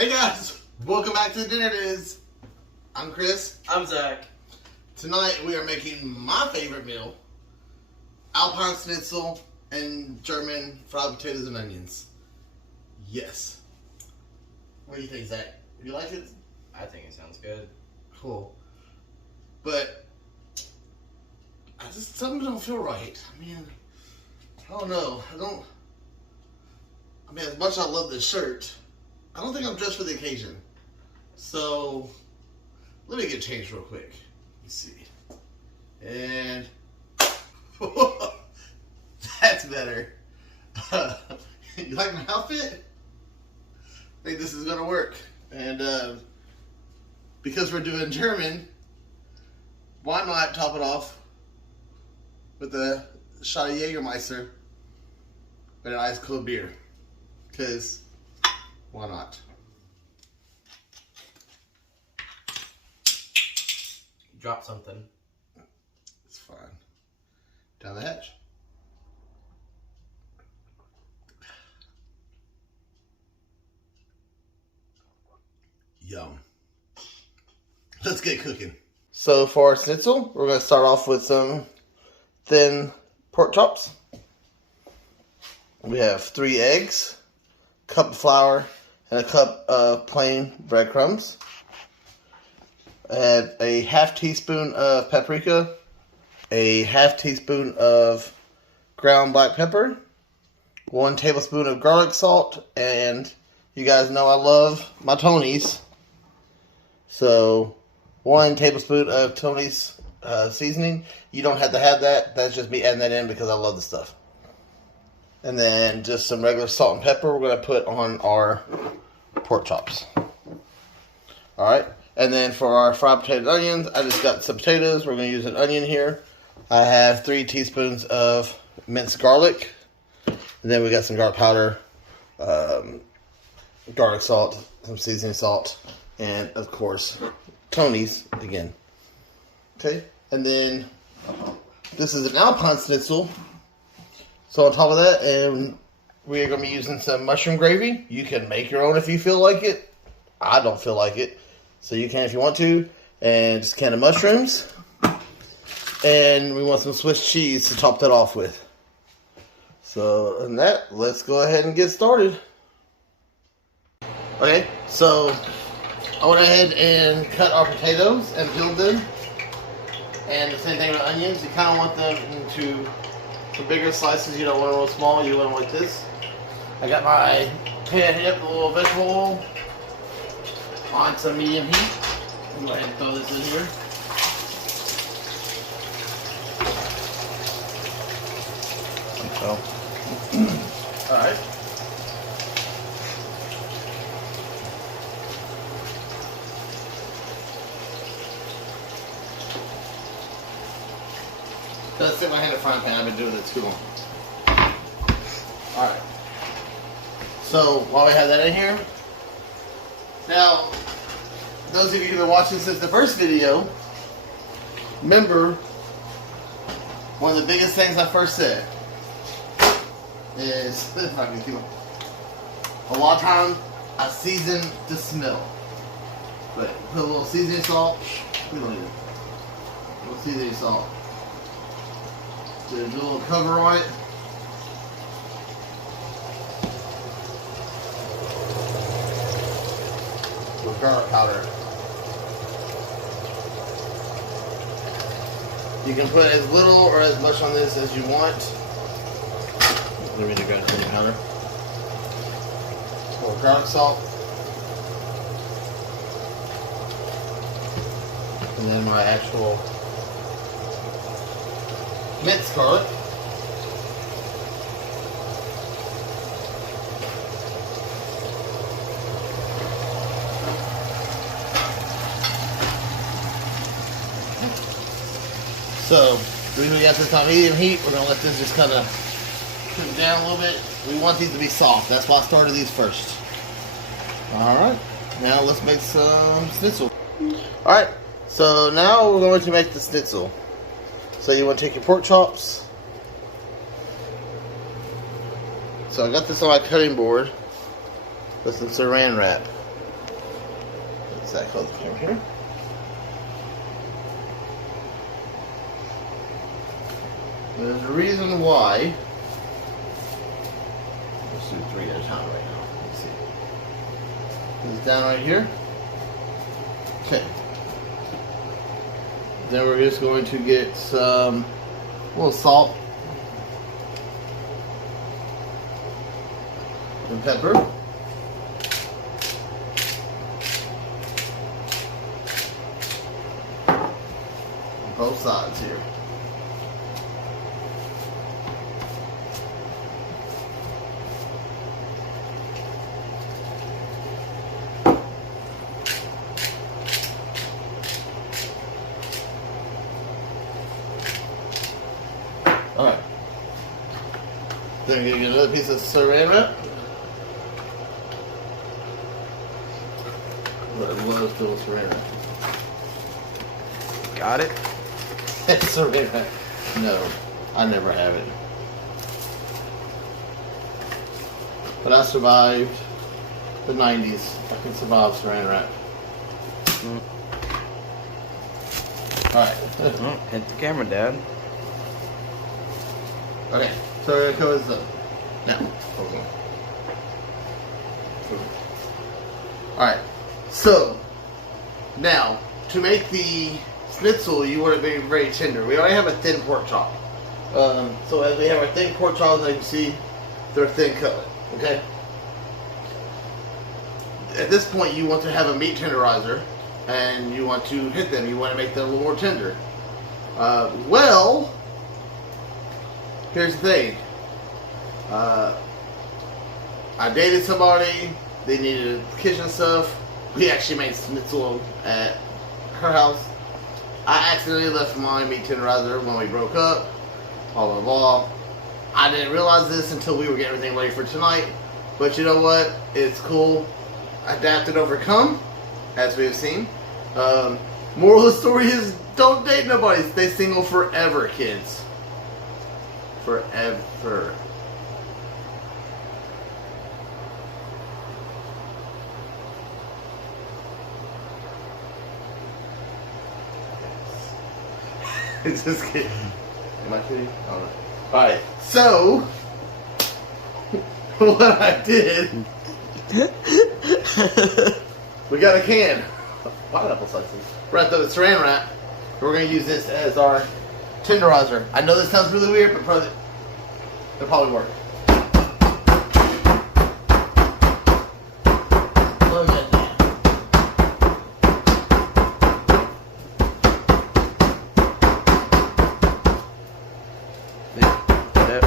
Hey guys, welcome back to the Dinner Diz. I'm Chris. I'm Zach. Tonight we are making my favorite meal, Alpine Snitzel and German fried potatoes and onions. Yes. What do you think, Zach? You like it? I think it sounds good. Cool. But something don't feel right. I mean, I don't know. As much as I love this shirt, I don't think I'm dressed for the occasion. So, let me get changed real quick. Let's see. And, that's better. You like my outfit? I think this is going to work. And, because we're doing German, why not top it off with a shot of Jägermeister with an ice cold beer? Because why not? Drop something. It's fine. Down the hatch. Yum. Let's get cooking. So for our schnitzel, we're going to start off with some thin pork chops. We have 3 eggs, a cup of flour, and a cup of plain breadcrumbs. Add a half teaspoon of paprika, a half teaspoon of ground black pepper, 1 tablespoon of garlic salt, and you guys know I love my Tony's. So 1 tablespoon of Tony's seasoning. You don't have to have that. That's just me adding that in because I love the stuff. And then just some regular salt and pepper we're going to put on our pork chops. Alright. And then for our fried potato and onions, I just got some potatoes. We're going to use an onion here. I have 3 teaspoons of minced garlic. And then we got some garlic powder, garlic salt, some seasoning salt, and of course, Tony's again. Okay. And then this is an Alpine Snitzel. So on top of that, and we are going to be using some mushroom gravy. You can make your own if you feel like it. I don't feel like it. So you can if you want to. And just a can of mushrooms. And we want some Swiss cheese to top that off with. So, and that, let's go ahead and get started. Okay, so I went ahead and cut our potatoes and peeled them. And the same thing with onions. You kind of want them into the bigger slices. You don't want them real small. You want them like this. I got my pan heated up with a little vegetable oil on some medium heat. I'm going to go ahead and throw this in here. So, alright. Gotta sit my hand in the frying pan. I've been doing it too long. Alright. So, while we have that in here, now, those of you who've been watching since the first video, remember, one of the biggest things I first said is, if I can keep it, a lot of times I season the smell. But put a little seasoning salt, we don't need it. A little seasoning salt. Do a little cover on it. With garlic powder. You can put as little or as much on this as you want. Let me get the garlic powder. Or garlic salt. And then my actual minced garlic. So, we got this on medium heat. We're going to let this just kind of cook down a little bit. We want these to be soft. That's why I started these first. Alright, now let's make some schnitzel. Alright, so now we're going to make the schnitzel. So you want to take your pork chops. So I got this on my cutting board with some saran wrap. So I close the camera here. There's a reason why. Let's do 3 at a time right now. Let's see. This is down right here. Okay. Then we're just going to get some a little salt and pepper. On both sides here. Alright. Then we're going to get another piece of saran wrap. But it was still saran wrap. Got it? Saran wrap. No, I never have it. But I survived the 90s. I can survive saran wrap. Alright. Hit the camera, Dad. Okay, so we're going to cover this up. Now, hold on. Alright, so, now, to make the schnitzel, you want it to be very tender. We already have a thin pork chop. So as we have our thin pork chops, as you can see, they're thin cut, okay? At this point, you want to have a meat tenderizer, and you want to hit them. You want to make them a little more tender. Well, here's the thing. I dated somebody. They needed kitchen stuff. We actually made schnitzel at her house. I accidentally left my meat tenderizer when we broke up. Blah, blah, blah. I didn't realize this until we were getting everything ready for tonight. But you know what? It's cool. Adapt and overcome, as we have seen. Moral of the story is, don't date nobody. Stay single forever, kids. Forever. Just kidding. Am I kidding? Alright. Alright, so what I did, we got a can of pineapple slices wrapped up with saran wrap. We're going to use this as our tenderizer. I know this sounds really weird, but it'll probably work. Look at that.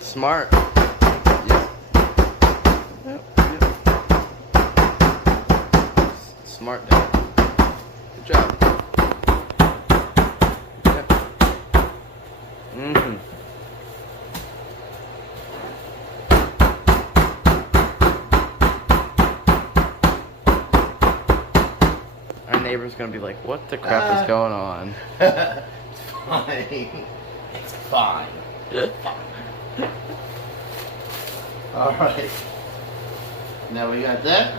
Smart. Yep. Yep. Smart, Dad. Good job. Yep. Our neighbor's gonna be like, what the crap is going on? It's fine. It's fine. It's fine. Alright. Now we got that.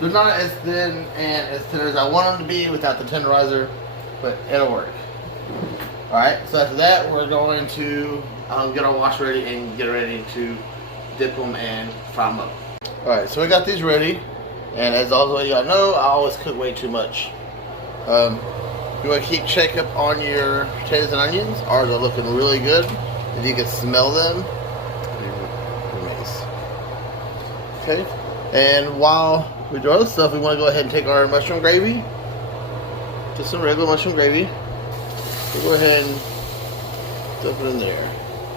They're not as thin and as tender as I want them to be without the tenderizer, but it'll work. Alright, so after that we're going to get our wash ready and get ready to dip them and fry them up. Alright, so we got these ready, and as always you gotta know, I always cook way too much. You want to keep check up on your potatoes and onions. Ours are looking really good. If you can smell them, nice. Okay, and while we do other stuff, we want to go ahead and take our mushroom gravy, just some regular mushroom gravy. We'll go ahead and dump it in there.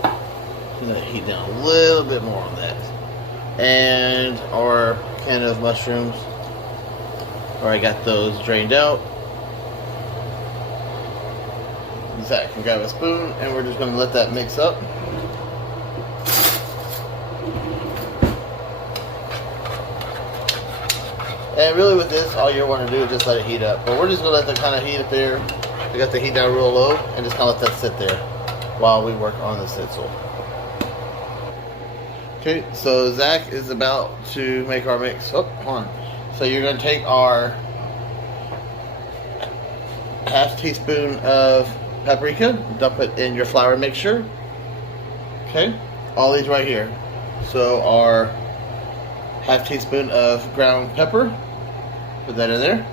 I'm going to heat down a little bit more on that. And our can of mushrooms. Alright, got those drained out. Zach can grab a spoon, and we're just going to let that mix up. And really with this, all you want to do is just let it heat up. But we're just going to let it kind of heat up there. We got the heat down real low, and just kind of let that sit there while we work on the schnitzel. Okay, so Zach is about to make our mix. Oh, hold on. So you're going to take our half teaspoon of paprika, dump it in your flour mixture. Okay, all these right here. So our half teaspoon of ground pepper, put that in there.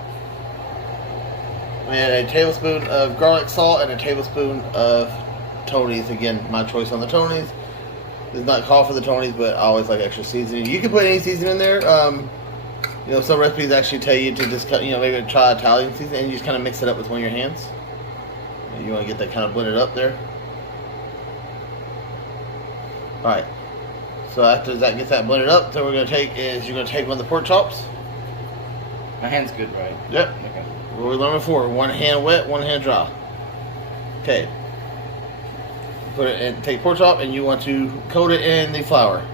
And a tablespoon of garlic salt and a tablespoon of Tony's. Again, my choice on the Tony's. It's not called for the Tony's, but I always like extra seasoning. You can put any seasoning in there. You know, some recipes actually tell you to just cut, you know, maybe try Italian seasoning, and you just kind of mix it up with one of your hands. You want to get that kind of blended up there. Alright. So after that gets that blended up, then we're going to take is you're going to take one of the pork chops. My hand's good, right? Yep. Okay. What we learned before, one hand wet, one hand dry. Okay. Put it in, take pork chop, and you want to coat it in the flour.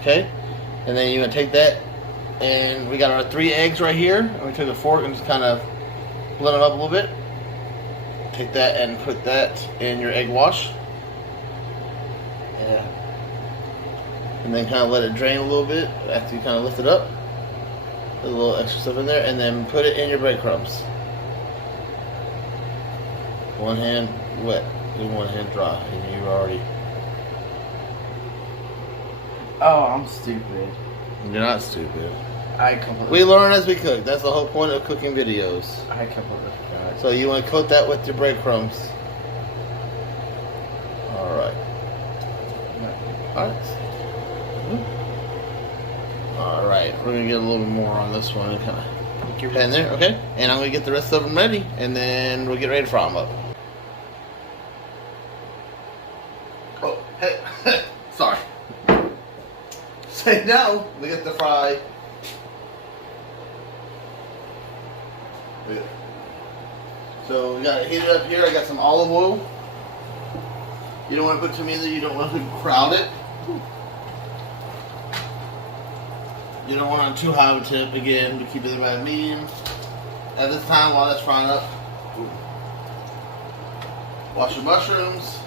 Okay? And then you're going to take that, and we got our 3 eggs right here. And we took a fork and just kind of blend them up a little bit. Take that and put that in your egg wash. Yeah. And then kind of let it drain a little bit after you kind of lift it up. Put a little extra stuff in there, and then put it in your breadcrumbs. One hand wet and one hand dry, and you already. Oh, I'm stupid. You're not stupid. I completely. We learn as we cook. That's the whole point of cooking videos. I completely forgot. So you want to coat that with your breadcrumbs. All right. All right. All right. We're gonna get a little bit more on this one and kind of put your pan there, okay? And I'm gonna get the rest of them ready, and then we'll get ready to fry them up. Oh, hey, sorry. So now we get to fry. So we got it heated up here. I got some olive oil. You don't want to put too many. You don't want to crowd it. You don't want it too high of a temp again to keep it about medium. At this time, while that's frying up, wash your mushrooms.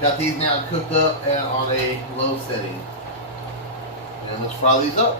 Got these now cooked up and on a low setting. And let's fry these up.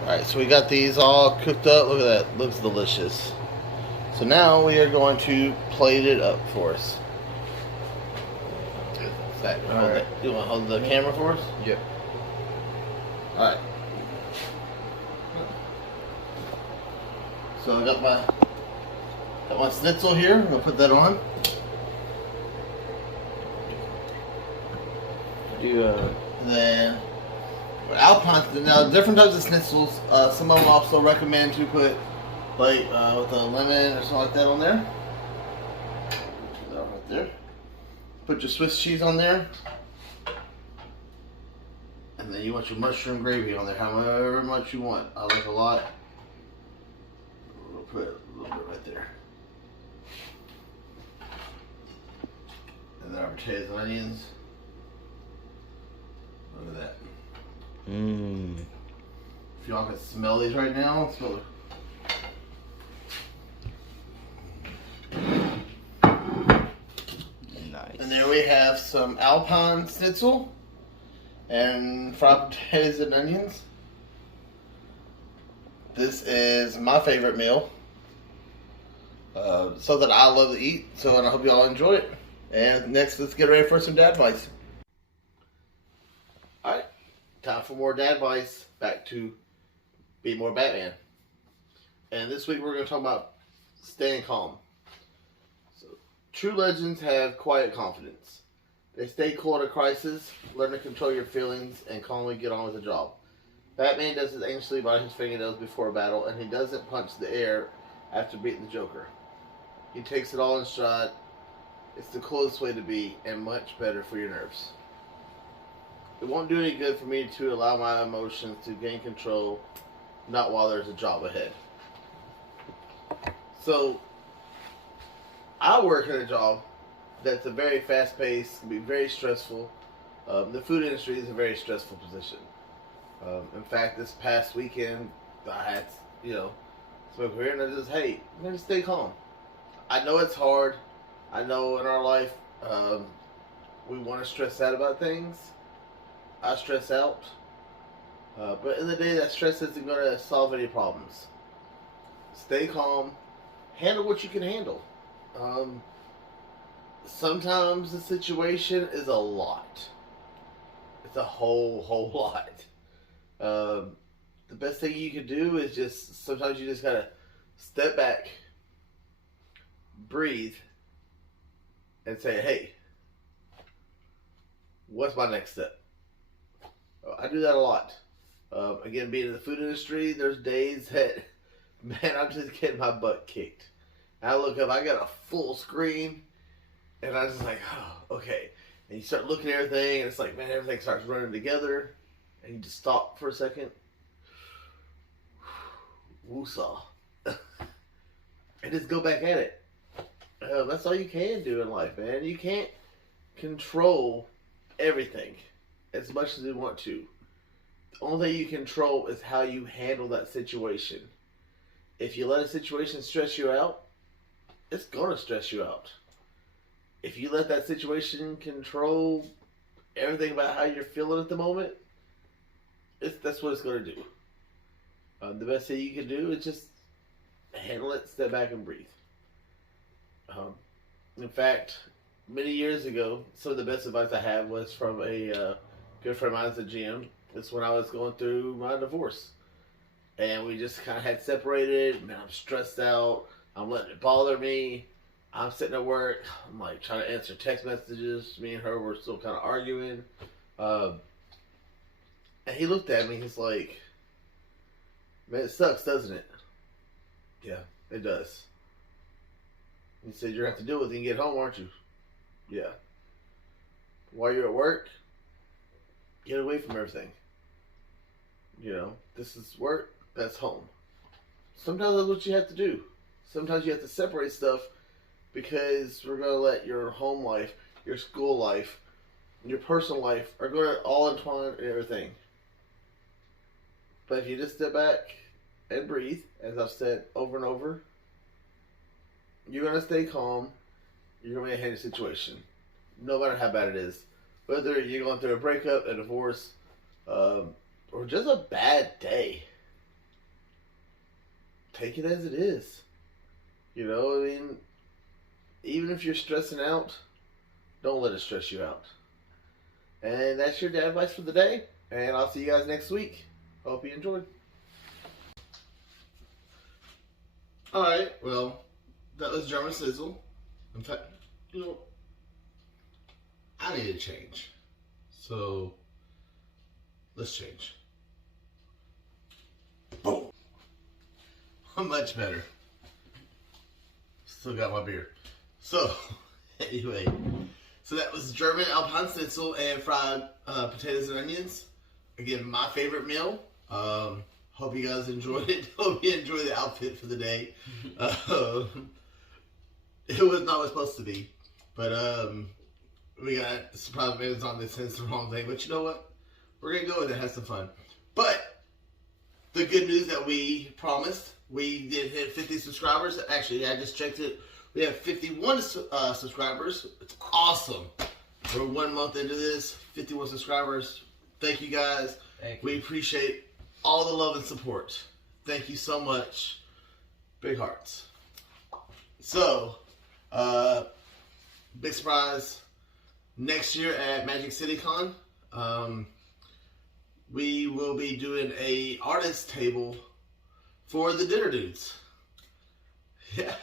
Alright, so we got these all cooked up. Look at that. Looks delicious. So now we are going to plate it up for us. Zach, you want to hold the camera for us? Yep. Alright. So I got my schnitzel here. I'm going to put that on. And then Alpine, now different types of schnitzels. Some of them also recommend to put like with a lemon or something like that on there. Put that right there. Put your Swiss cheese on there, and then you want your mushroom gravy on there, however much you want. I like a lot. We'll put a little bit right there, and then our potatoes and onions. Look at that. Mmm. If y'all can smell these right now, smell it. Nice. And there we have some Alpine Snitzel and fried potatoes and onions. This is my favorite meal. Something I love to eat, and I hope y'all enjoy it. And next, let's get ready for some dad bites. Alright. time for more dad advice. Back to be more Batman. And this week we're going to talk about staying calm. So, true legends have quiet confidence. They stay cool at a crisis, learn to control your feelings, and calmly get on with the job. Batman doesn't anxiously bite his fingernails before a battle, and he doesn't punch the air after beating the Joker. He takes it all in stride. It's the coolest way to be, and much better for your nerves. It won't do any good for me to allow my emotions to gain control, not while there's a job ahead. So, I work in a job that's a very fast-paced, can be very stressful. The food industry is a very stressful position. In fact, this past weekend, I had, smoke here, and I just, hey, I'm going to stay calm. I know it's hard. I know in our life, we want to stress out about things. I stress out. But in the day, that stress isn't going to solve any problems. Stay calm. Handle what you can handle. Sometimes the situation is a lot. It's a whole lot. The best thing you can do is sometimes you just gotta step back, breathe, and say, hey, what's my next step? I do that a lot. Again, being in the food industry, there's days that, man, I'm just getting my butt kicked. And I look up, I got a full screen, and I was just like, oh, okay. And you start looking at everything, and it's like, man, everything starts running together. And you just stop for a second. Woosah. And just go back at it. That's all you can do in life, man. You can't control everything as much as you want to. The only thing you control is how you handle that situation. If you let a situation stress you out, it's going to stress you out. If you let that situation control everything about how you're feeling at the moment, that's what it's going to do. The best thing you can do is just handle it, step back, and breathe. In fact, many years ago, some of the best advice I had was from a good friend of mine at the gym. It's when I was going through my divorce. And we just kind of had separated. Man, I'm stressed out. I'm letting it bother me. I'm sitting at work. I'm like trying to answer text messages. Me and her were still kind of arguing. And he looked at me. He's like, man, it sucks, doesn't it? Yeah, it does. He said, you're going to have to deal with it when you get home, aren't you? Yeah. While you're at work, get away from everything. This is work, that's home. Sometimes that's what you have to do. Sometimes you have to separate stuff because we're going to let your home life, your school life, your personal life are going to all entwine in everything. But if you just step back and breathe, as I've said over and over, you're going to stay calm. You're going to handle the situation, no matter how bad it is. Whether you're going through a breakup, a divorce, or just a bad day. Take it as it is. Even if you're stressing out, don't let it stress you out. And that's your dad advice for the day. And I'll see you guys next week. Hope you enjoyed. Alright, well, that was German Snitzel. In fact, I need to change. So, let's change. Boom! I'm much better. Still got my beer. So, anyway. So that was German Alpine Snitzel and fried potatoes and onions. Again, my favorite meal. Hope you guys enjoyed it. Hope you enjoyed the outfit for the day. It was not what it was supposed to be. But we got surprise minutes on this, and it's the wrong thing. But you know what? We're going to go with it, have some fun. But the good news that we promised, we did hit 50 subscribers. Actually, I just checked it. We have 51 subscribers. It's awesome. We're 1 month into this, 51 subscribers. Thank you guys. Thank you. We appreciate all the love and support. Thank you so much. Big hearts. So, big surprise next year at Magic City Con. we will be doing a artist table for the dinner dudes. Yeah.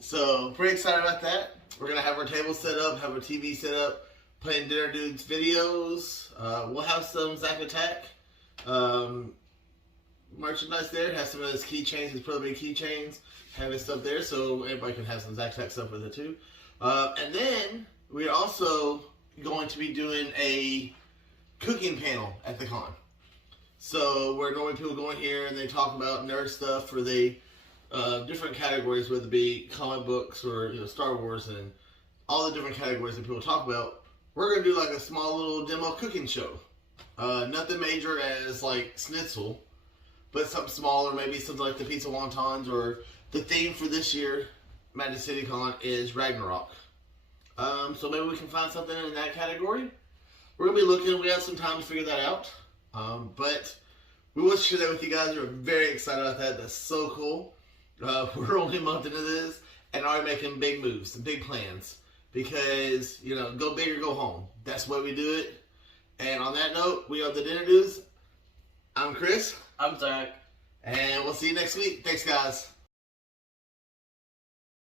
So pretty excited about that. We're gonna have our table set up, have our TV set up, playing dinner dudes videos. We'll have some Zack Attack merchandise there. Have some of his keychains, his Pro Big keychains, have his stuff there, so everybody can have some Zack Attack stuff with it too. And then we're also going to be doing a cooking panel at the con. So where normally people go in here and they talk about nerd stuff, or they different categories, whether it be comic books or Star Wars and all the different categories that people talk about. We're gonna do like a small little demo cooking show. Nothing major as like Snitzel, but something smaller, maybe something like the pizza wontons, or the theme for this year, Magic City Con, is Ragnarok. So maybe we can find something in that category. We're gonna be looking. We have some time to figure that out. But we will share that with you guys. We're very excited about that. That's so cool. We're only a month into this and already making big moves, big plans. Because, go big or go home. That's the way we do it. And on that note, we are the Dinner Dudes. I'm Chris. I'm Zach. And we'll see you next week. Thanks, guys.